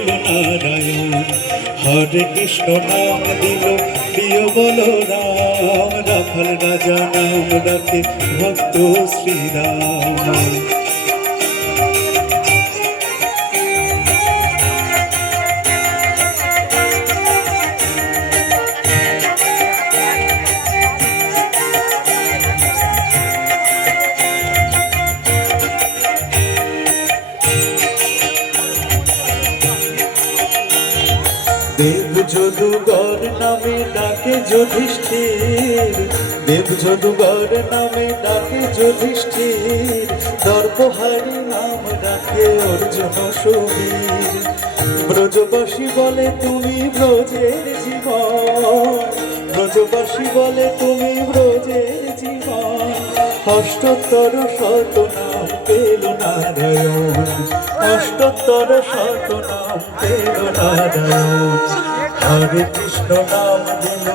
পেল নারায়ণ। হরে কৃষ্ণ নাম দিল প্রিয় বলরাম, রাখাল রাজা নাম রাখে ভক্ত শ্রীরাম। দেব যদুগর নামে ডাকে যুধিষ্ঠির, দেব যদুগর নামে ডাকে যুধিষ্ঠির, দর্পহারি নাম রাখে অর্জুন সুবীর। ব্রজবাসী বলে তুমি ব্রজের জীবন, ব্রজবাসী বলে তুমি ব্রজের জীবন। অষ্টোত্তর শত নাম পেল নারায়ণ, অষ্টোত্তর শত নাম পেল নারায়ণ। হরে কৃষ্ণ নাম দিল